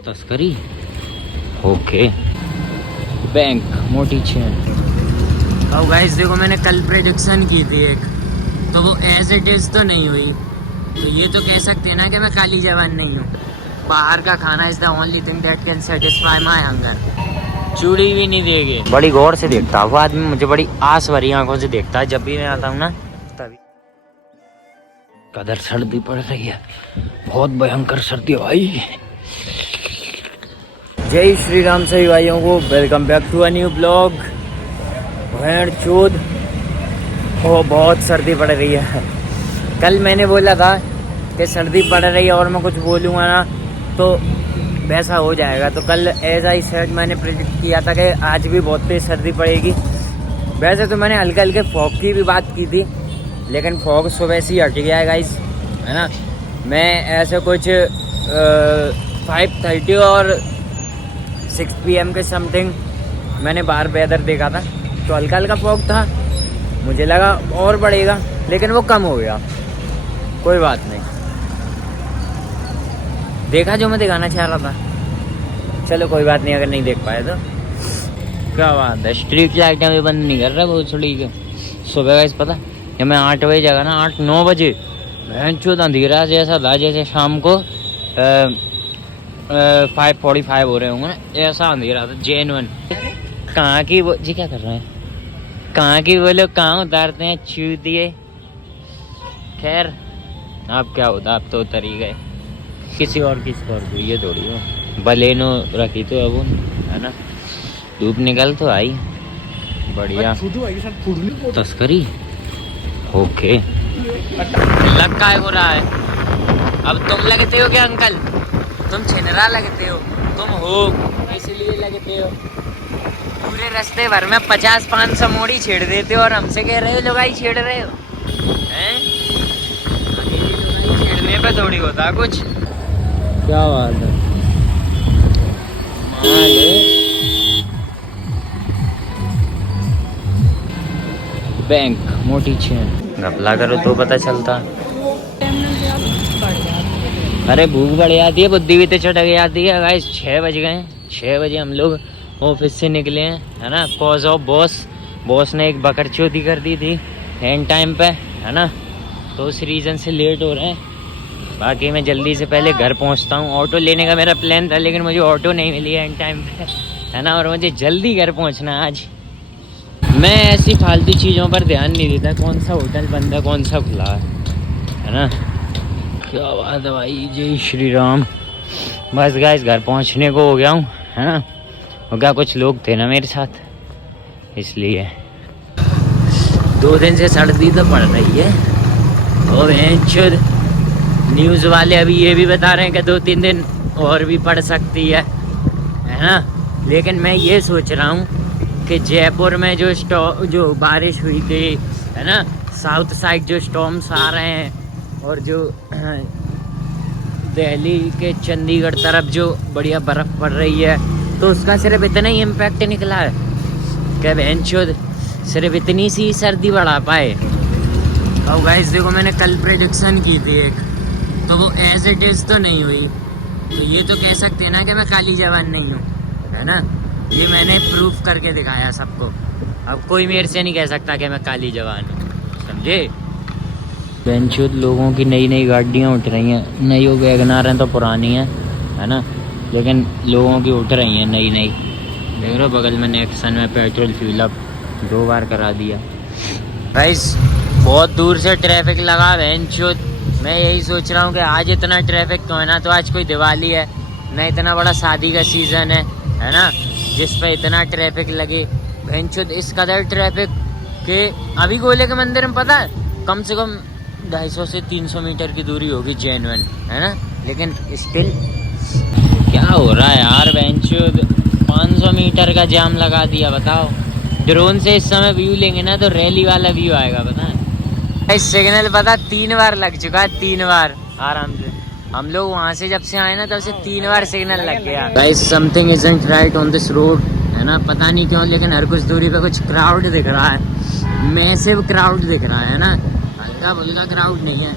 तस्करी okay bank मोटी chain. अब गाइस देखो मैंने कल प्रेडिक्शन की थी एक, तो वो एज इट इज तो नहीं हुई, तो ये तो कह सकते हैं ना कि मैं काली जवान नहीं हूँ। बाहर का खाना is the only thing that can satisfy my hunger. चूड़ी भी नहीं देंगे। बड़ी गौर से देखता है वो आदमी, मुझे बड़ी आस भरी आंखों से देखता है जब भी मैं आता हूँ ना, तभी। कदर सर्दी पड़ रही है, बहुत भयंकर सर्दी है भाई। जय श्री राम सभी भाइयों को, welcome back to a new blog. भैंड चोद ओ बहुत सर्दी पड़ रही है। कल मैंने बोला था कि सर्दी पड़ रही है और मैं कुछ बोलूँगा ना तो वैसा हो जाएगा, तो कल एज आई सेड मैंने प्रेडिक्ट किया था कि आज भी बहुत तेज सर्दी पड़ेगी। वैसे तो मैंने हल्के हल्के फॉग की भी बात की थी, लेकिन फॉग सुबह से ही हट गया है गाइस, है ना। मैं ऐसे कुछ 5:30 और 6 PM के समथिंग मैंने बाहर वेदर देखा था, तो हल्का हल्का फॉग था। मुझे लगा और बढ़ेगा, लेकिन वो कम हो गया। कोई बात नहीं, देखा जो मैं दिखाना चाह रहा था। चलो कोई बात नहीं, अगर नहीं देख पाए तो क्या बात है। स्ट्रीट लाइटें भी बंद नहीं कर रहा बहुत थोड़ी के सुबह गाइस। पता कि मैं 8 बजे जगह ना 8-9 बजे चौदह अंधेरा जैसा था, जैसे शाम को 5:45 हो रहे होंगे ना, ऐसा अंधेरा था जेन्युइन। कहाँ की वो जी क्या कर रहे हैं, कहाँ की वो लोग कहाँ उतारते हैं छू दिए। खैर आप क्या होता, आप तो उतर ही गए। किसी और की स्कॉर्पियो ये थोड़ी हो, बलेनो रखी तो अब है ना। धूप निकल तो आई बढ़िया। तस्करी ओके लग का हो रहा है। अब तुम लगते हो क्या अंकल, तुम छिनरा लगते हो, तुम हो इसलिए लगते हो। पूरे रास्ते भर में 50-500 मोड़ी छेड़ देते हो और हमसे कह रहे हो लुगाई छेड़ रहे हो हैं। छेड़ने पे थोड़ी होता कुछ। क्या बात है, बैंक मोटी चेन। घपला करो तो पता चलता। अरे भूख बढ़ जाती है, बुद्धि भी तो चढ़ जाती है गाइस। 6 बज गए, 6 बजे हम लोग ऑफिस से निकले हैं, है ना। कॉज ऑफ बॉस ने एक बकरचोदी कर दी थी एंड टाइम पे, है ना, तो उस रीज़न से लेट हो रहे हैं। बाकी मैं जल्दी से पहले घर पहुंचता हूं। ऑटो लेने का मेरा प्लान था, लेकिन मुझे ऑटो नहीं मिली एंड टाइम पे, है ना, और मुझे जल्दी घर पहुंचना है आज। मैं ऐसी फालतू चीज़ों पर ध्यान नहीं देता, कौन सा होटल बंद है कौन सा खुला है ना। क्या बात है भाई, जय श्री राम। बस गाइस घर पहुंचने को हो गया हूँ, है ना। और क्या कुछ लोग थे ना मेरे साथ, इसलिए 2 दिन से सर्दी तो पड़ रही है। और न्यूज़ वाले अभी ये भी बता रहे हैं कि 2-3 दिन और भी पड़ सकती है ना। लेकिन मैं ये सोच रहा हूँ कि जयपुर में जो बारिश हुई थी, है ना, साउथ साइड जो स्टॉर्म्स आ रहे हैं, और जो दिल्ली के चंडीगढ़ तरफ जो बढ़िया बर्फ़ पड़ रही है, तो उसका सिर्फ इतना ही इम्पैक्ट निकला है कि बहनचोद सिर्फ इतनी सी सर्दी बढ़ा पाए। अब गाइस देखो मैंने कल प्रेडिक्शन की थी एक, तो वो एज इट इज़ तो नहीं हुई, तो ये तो कह सकते हैं ना कि मैं काली जवान नहीं हूँ, है ना। ये मैंने प्रूफ करके दिखाया सबको। अब कोई मेरे से नहीं कह सकता कि मैं काली जवान हूँ, समझे। बेंचुद लोगों की नई नई गाड़ियाँ उठ रही हैं, नई वो वैगनार हैं तो पुरानी है ना, लेकिन लोगों की उठ रही हैं नई नई। देख रहे हो बगल में नेक्सन में पेट्रोल फ्यूल अप 2 बार करा दिया। गाइस बहुत दूर से ट्रैफिक लगा बेंचुद। मैं यही सोच रहा हूँ कि आज इतना ट्रैफिक क्यों है ना, तो आज कोई दिवाली है ना, इतना बड़ा शादी का सीज़न है ना, जिस पे इतना ट्रैफिक लगे। भैंचोद इस कदर ट्रैफिक के अभी गोले के मंदिर में पता है कम से कम 250 से 300 मीटर की दूरी होगी जेन्युइन, है ना, लेकिन स्टिल क्या हो रहा है यार। भैंचोद 500 मीटर का जाम लगा दिया, बताओ। ड्रोन से इस समय व्यू लेंगे ना तो रैली वाला व्यू आएगा, पता है। सिग्नल पता 3 बार लग चुका है, 3 बार आराम से। हम लोग वहाँ से जब से आए ना तब से 3 बार सिग्नल लग गया। Guys something isn't right on this road, है ना, पता नहीं क्यों, लेकिन हर कुछ दूरी पे कुछ क्राउड दिख रहा है, मैसिव क्राउड दिख रहा है ना, हल्का फुल्का क्राउड नहीं है।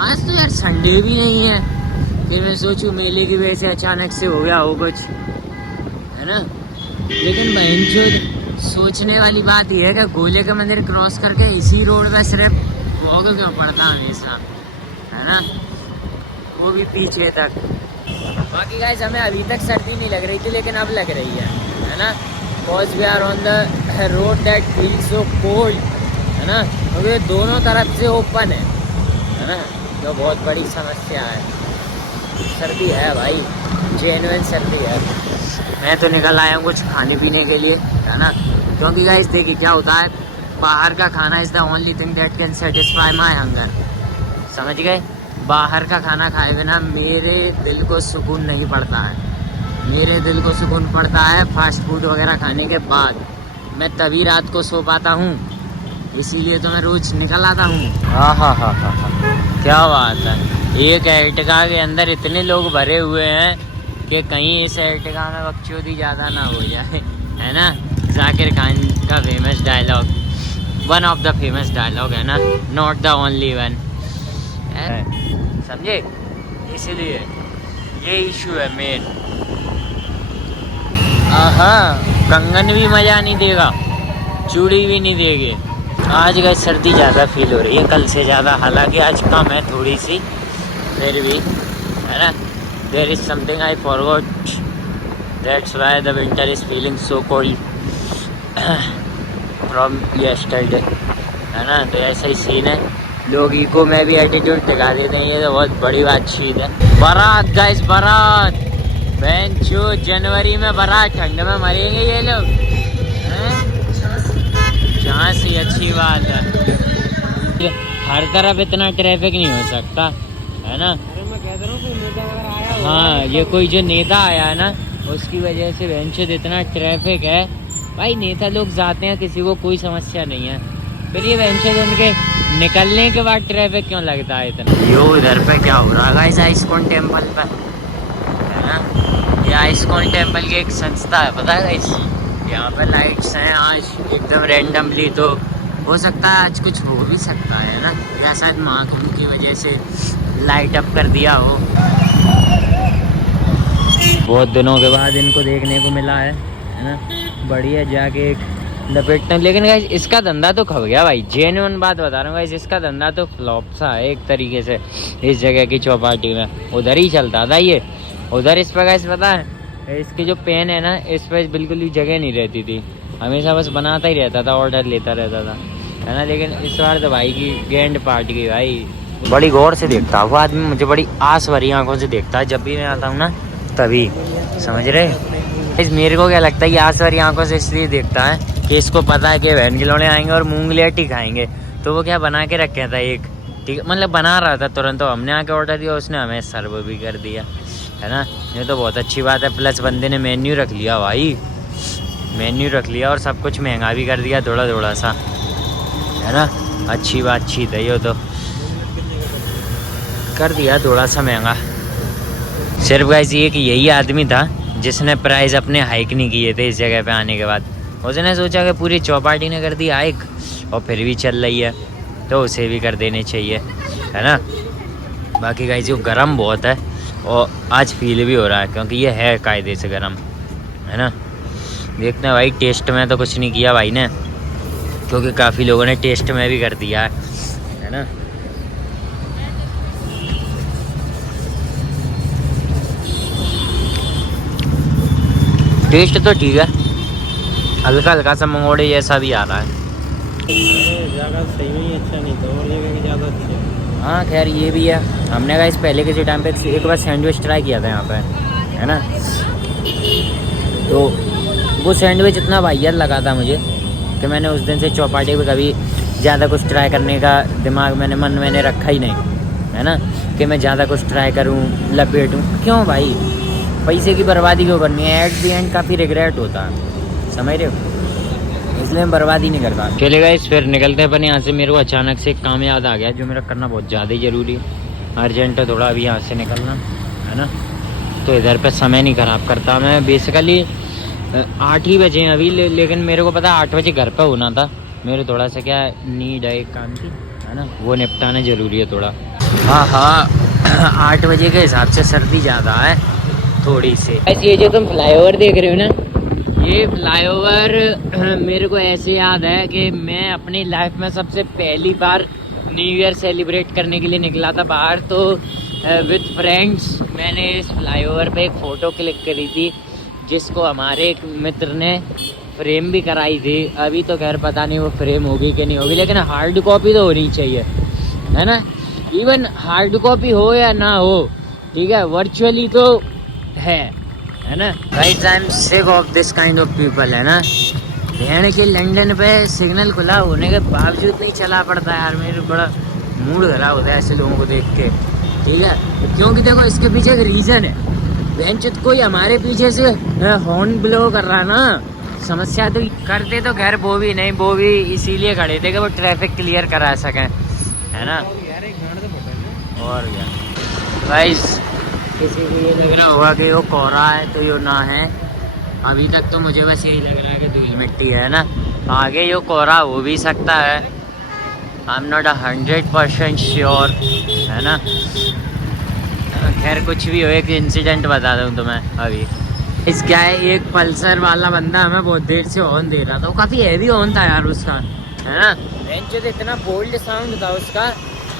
आज तो यार संडे भी नहीं है, फिर मैं सोचूं मेले की वजह से अचानक से हो गया हो कुछ, है ना। लेकिन बहनचोद सोचने वाली बात यह है कि गोले का मंदिर क्रॉस करके इसी रोड पर सिर्फ वॉक क्यों पड़ता हमेशा, है ना, वो भी पीछे तक। बाकी गाइस हमें अभी तक सर्दी नहीं लग रही थी, लेकिन अब लग रही है ना। Because we are on the road that feel so cold, है ना, क्योंकि दोनों तरफ से ओपन है ना, तो बहुत बड़ी समस्या है। सर्दी है भाई, जेन्युइन सर्दी है। मैं तो निकल आया हूँ कुछ खाने पीने के लिए, है ना, क्योंकि गाइस देखिए क्या होता है, बाहर का खाना is the only thing that can satisfy my hunger, समझ गए। बाहर का खाना खाए बिना मेरे दिल को सुकून नहीं पड़ता है। मेरे दिल को सुकून पड़ता है फास्ट फूड वगैरह खाने के बाद। मैं तभी रात को सो पाता हूँ, इसीलिए तो मैं रोज़ निकल आता हूँ। हाँ, क्या बात है। एक एर्टिगा के अंदर इतने लोग भरे हुए हैं कि कहीं इस एर्टिगा में बकचोदी ज़्यादा ना हो जाए, है ना। जाकिर खान का famous dialogue, one of the famous dialogue, है ना, नॉट द ओनली वन, समझे। इसीलिए ये इशू है मेन। कंगन भी मज़ा नहीं देगा, चूड़ी भी नहीं देगी। आज गई सर्दी ज़्यादा फील हो रही है कल से ज़्यादा, हालांकि आज कम है थोड़ी सी, फिर भी, है ना। There is something I forgot, that's why the winter is feeling so cold from yesterday, है ना। तो ऐसा ही सीन है, लोग इको में भी एटीट्यूड दिखा देते हैं, ये तो बहुत बड़ी बातचीत है। बारात गाइस, बारात, बेंचो जनवरी में बारात, ठंड में मरेंगे ये लोग, हैं। जहाँ से अच्छी बात है, हर तरफ इतना ट्रैफिक नहीं हो सकता, है ना। मैं कह रहा हूँ कोई नेता वगैरह आया, हाँ, ये कोई जो नेता आया है ना, उसकी वजह से बेंचो इतना ट्रैफिक है भाई। नेता लोग जाते हैं, किसी को कोई समस्या नहीं है, फिर ये बेंचो उनके निकलने के बाद ट्रैफिक क्यों लगता है इतना। यो इधर पे क्या हो रहा है आइस्कॉन टेम्पल पे, है ना। ये आइस्कॉन टेम्पल की एक संस्था है, पता है गाइस। यहाँ पे लाइट्स हैं आज एकदम रैंडमली, तो हो सकता है आज कुछ हो भी सकता है ना, या शायद महाकुंभ की वजह से लाइट अप कर दिया हो। बहुत दिनों के बाद इनको देखने को मिला है ना। बढ़िया, जाके एक लपेटना। लेकिन गाइस इसका धंधा तो खप गया भाई, जेन्युइन बात बता रहा हूँ गाइस, इसका धंधा तो फ्लॉप सा है एक तरीके से। इस जगह की चौपाटी में उधर ही चलता था ये, उधर इस पर गाइस पता है, इसकी जो पेन है ना, इस पर बिल्कुल भी जगह नहीं रहती थी, हमेशा बस बनाता ही रहता था, ऑर्डर लेता रहता था, है ना। लेकिन इस बार तो भाई की गेंद पार्ट गई भाई। बड़ी गौर से देखता है वो आदमी, मुझे बड़ी आस भरी आंखों से देखता है जब भी मैं आता हूँ ना, तभी, समझ रहे। मेरे को क्या लगता है, ये आस भरी आंखों से इसलिए देखता है कि इसको पता है कि बहन के लौड़े आएंगे और मूंगलियाटी खाएंगे, तो वो क्या बना के रखे था एक, ठीक, मतलब बना रहा था तुरंत, तो हमने आके ऑर्डर दिया, उसने हमें सर्व भी कर दिया, है ना। ये तो बहुत अच्छी बात है। प्लस बंदे ने मेन्यू रख लिया भाई, मेन्यू रख लिया और सब कुछ महंगा भी कर दिया थोड़ा थोड़ा सा, है ना। अच्छी बातचीत है, ये तो कर दिया थोड़ा सा महंगा। सिर्फ गाइस ये कि यही आदमी था जिसने प्राइस अपने हाइक नहीं किए थे इस जगह पे आने के बाद। उसने सोचा कि पूरी चौपाटी ने कर दी हाइक और फिर भी चल रही है, तो उसे भी कर देने चाहिए, है ना। बाकी गाइस जो गर्म बहुत है और आज फील भी हो रहा है, क्योंकि ये है कायदे से गर्म, है ना। देखते हैं भाई, टेस्ट में तो कुछ नहीं किया भाई ने, क्योंकि काफ़ी लोगों ने टेस्ट में भी कर दिया है ना। टेस्ट तो ठीक है, हल्का हल्का सा मंगोड़े जैसा भी आ रहा है। ज़्यादा सही में ही अच्छा नहीं था, और जगह ज़्यादा अच्छा है। हाँ खैर ये भी है। हमने कहा इस पहले किसी टाइम पे एक बार सैंडविच ट्राई किया था यहाँ पे, है ना। तो वो सैंडविच इतना वाहियात लगा था मुझे कि मैंने उस दिन से चौपाटी पे कभी ज़्यादा कुछ ट्राई करने का मन मैंने रखा ही नहीं, है ना, कि मैं ज़्यादा कुछ ट्राई करूँ, लपेटूँ। क्यों भाई, पैसे की बर्बादी क्यों करनी है। एट दी एंड काफ़ी रिग्रेट होता है, समझ रहे हो, इसलिए मैं बर्बादी नहीं करता। चलेगा इस फिर निकलते हैं अपन यहाँ से। मेरे को अचानक से एक काम याद आ गया जो मेरा करना बहुत ज़्यादा ही ज़रूरी है, अर्जेंट है थोड़ा अभी यहाँ से निकलना, है ना। तो इधर पे समय नहीं ख़राब करता मैं। बेसिकली 8 ही बजे हैं अभी, लेकिन मेरे को पता है 8 बजे घर पे होना था। मेरे थोड़ा सा क्या नीड है एक काम की, है ना, वो निपटाना ज़रूरी है थोड़ा। हाँ हाँ 8 बजे के हिसाब से सर्दी ज़्यादा है थोड़ी सी। ऐसे ये जो तुम फ्लाईओवर देख रहे हो ना, ये फ्लाईओवर मेरे को ऐसे याद है कि मैं अपनी लाइफ में सबसे पहली बार न्यू ईयर सेलिब्रेट करने के लिए निकला था बाहर, तो विद फ्रेंड्स मैंने इस फ्लाईओवर पे एक फ़ोटो क्लिक करी थी, जिसको हमारे एक मित्र ने फ्रेम भी कराई थी। अभी तो खैर पता नहीं वो फ्रेम होगी कि नहीं होगी, लेकिन हार्ड कॉपी तो होनी चाहिए, है ना। इवन हार्ड कॉपी हो या ना हो, ठीक है, वर्चुअली तो है ना। Guys I am sick of this kind of people, है ना। रहने के लंदन पे सिग्नल खुला होने के बावजूद नहीं चला पड़ता यार, मेरे बड़ा मूड खराब होता है ऐसे लोगों को देख के, ठीक है। क्योंकि देखो इसके पीछे एक रीज़न है, बेंचत कोई हमारे पीछे से हॉर्न ब्लो कर रहा ना, समस्या तो करते तो खैर वो भी नहीं, वो भी इसीलिए खड़े थे कि वो ट्रैफिक क्लियर करा सकें, है ना। और क्या गाइस, किसी को ये लग रहा होगा कि वो कोहरा है तो यो ना है, अभी तक तो मुझे बस यही लग रहा है कि धूल मिट्टी है ना, आगे यो कोहरा हो भी सकता है। आई एम नॉट 100% श्योर, है ना। खैर कुछ भी हो, एक इंसिडेंट बता दूँ तुम्हें अभी। इस क्या है, एक पल्सर वाला बंदा हमें बहुत देर से हॉर्न दे रहा था, वो काफ़ी हैवी हॉर्न था यार उसका, है ना। बेंच तो इतना बोल्ड साउंड था उसका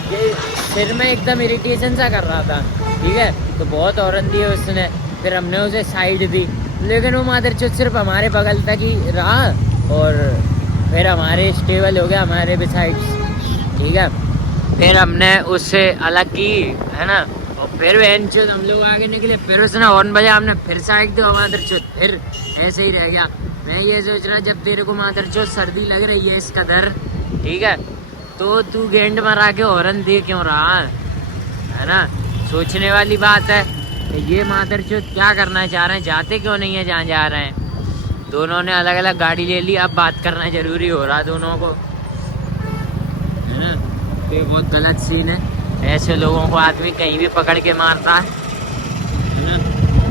कि सिर में एकदम इरिटेशन सा कर रहा था, ठीक है। तो बहुत हॉर्न दिए उसने, फिर हमने उसे साइड दी, लेकिन वो मादरचोद सिर्फ हमारे बगल तक ही रहा और फिर हमारे स्टेबल हो गया हमारे भी साइड, ठीक है। फिर हमने उससे अलग की, है ना, और फिर बेंचोद हम लोग आगे निकले, फिर उसने हॉर्न बजा, हमने फिर साइड दिया मादरचोद, फिर ऐसे ही रह गया। मैं ये सोच रहा, जब तेरे को मादरचोद सर्दी लग रही है इस कदर, ठीक है, तो तू गेंद मारा के हॉर्न दे क्यों रहा है ना। सोचने वाली बात है कि ये मादरचोद क्या करना चाह रहे हैं, जाते क्यों नहीं है जहाँ जा रहे हैं। दोनों ने अलग अलग गाड़ी ले ली, अब बात करना जरूरी हो रहा दोनों को, है ना। तो ये बहुत गलत सीन है, ऐसे लोगों को आदमी कहीं भी पकड़ के मारता है ना।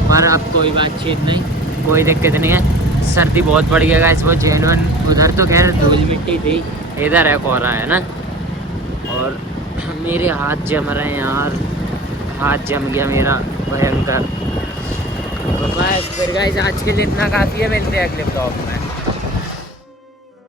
पर अब कोई बातचीत नहीं, कोई दिक्कत नहीं है, सर्दी बहुत बढ़ गया इस वो जेनवन। उधर तो खैर धूल मिट्टी थी, इधर है कोहरा, है ना। और मेरे हाथ जम रहे हैं यार, हाथ जम गया मेरा भयंकर। तो बस फिर गाइस आज के लिए इतना काफ़ी है, मिलते हैं अगले ब्लॉग में।